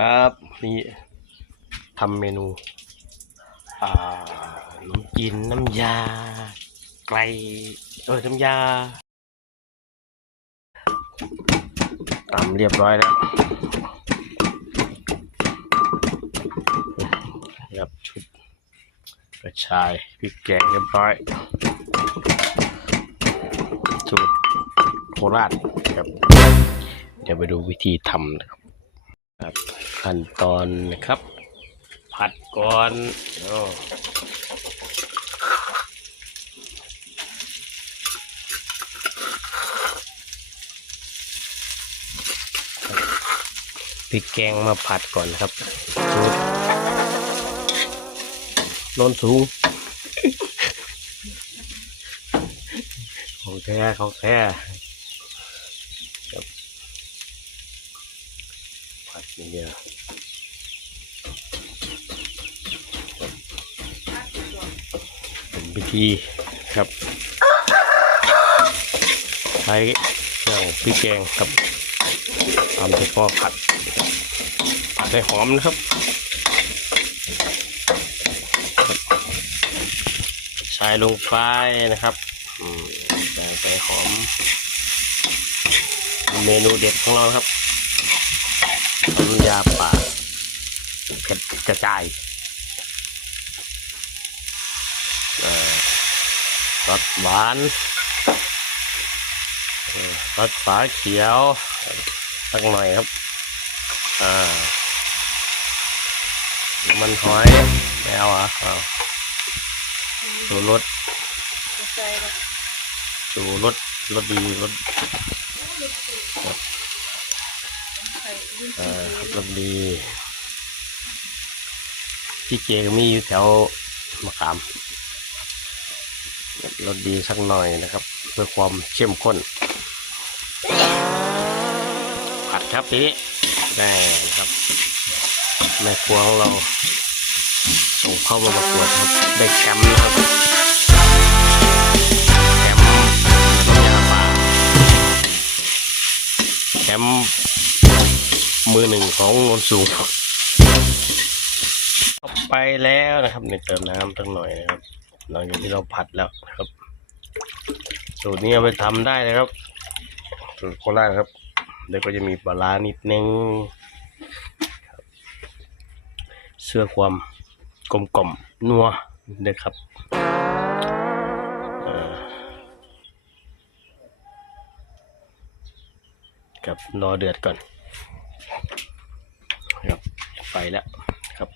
ครับนี่ทำเมนูน้ำจีนน้ำยา ไก่เออน้ำยาตำเรียบร้อยแล้วครับชุดกระชายพริกแกงเรียบร้อยสูตรโคราชครับ เดี๋ยวไปดูวิธีทำนะครับ ครับขั้นตอนนะครับ ผัดก่อนโอ้พริกแกงมาผัดก่อนครับสูตรนนสูง ของแท้ของแท้ครับผัด นี่เดียวเป็นพิธีครับใช้เครื่องพริกแกงกับตามที่พ่อผัดผัดให้หอมนะครับ ใช้ลงไปนะครับใส่ไปหอม เมนูเด็ดของเราครับ น้ำยาป่ากระกระจายเอ่อรสหวานเอ่อรสฝาเขียวสักหน่อยครับอ่าน้ำมันหอยไม่เอาเหรอะเอาสูรสสูรสรสดีรสเอ่อรสดีที่เจก็มีอยู่แถวมะขามรสดีสักหน่อยนะครับ เพื่อความเข้มข้น ผัดครับทีนี้ได้นะครับแม่ครัวของเราส่งเข้ามาประกวดครับ ได้แชมป์นะครับ หนึ่งของนนสูงเข้าไปแล้วนะครับในเติมน้ำสักหน่อยนะครับ หลังจากที่เราผัดแล้วครับ สูตรนี้เอาไปทำได้นะครับสูตรโคราชครับเดี๋ยวก็จะมีปลานิดนึงเสื้อความกลมกล่อมๆนัวนะครับกับรอเดือดก่อน ไฟแล้วครับ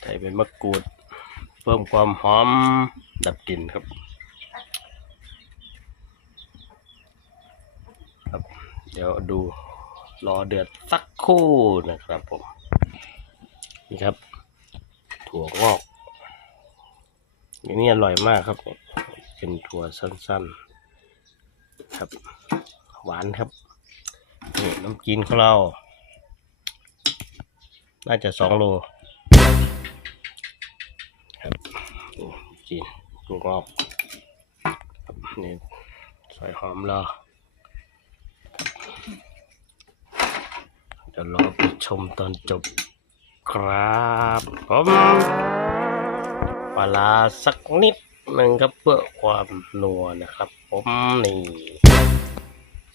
ใส่เป็นมะกรูด เพิ่มความหอมดับกลิ่นครับครับเดี๋ยวดูรอเดือดสักครู่นะครับผมนี่ครับ ถั่วงอกอย่างนี้อร่อยมากครับ เป็นถั่วสั้นๆ ครับ หวานครับนี่น้ำจีนของเรา น่าจะสองโลครับจีนกุ้งกรอบนี่ใส่หอมรอเดี๋ยวรอไปชมตอนจบครับผมปลาสักนิดหนึ่งครับเพื่อความนัวนะครับ ผมนี่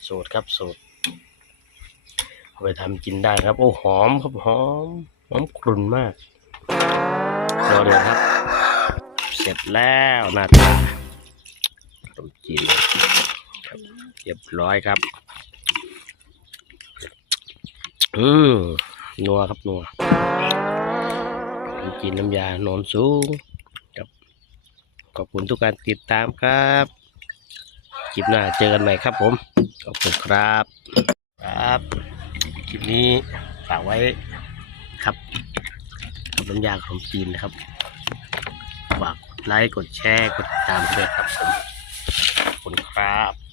สูตรครับสูตร เอาไปทำกินได้ครับ โอ้หอมครับหอมหอมกรุ่นมากรอเลยครับ เสร็จแล้วหน้าตาขนมจีนครับเรียบร้อยครับอืมนัวครับนัวขนมจีนน้ำยาโนนสูงครับขอบคุณทุกการติดตามครับคลิปหน้าเจอกันใหม่ครับผม ขอบคุณครับ ครับ คลิปนี้ฝากไว้ครับกับน้ำยาขนมจีนนะครับฝากไลค์กดแชร์กดติดตามด้วยครับผมขอบคุณครับ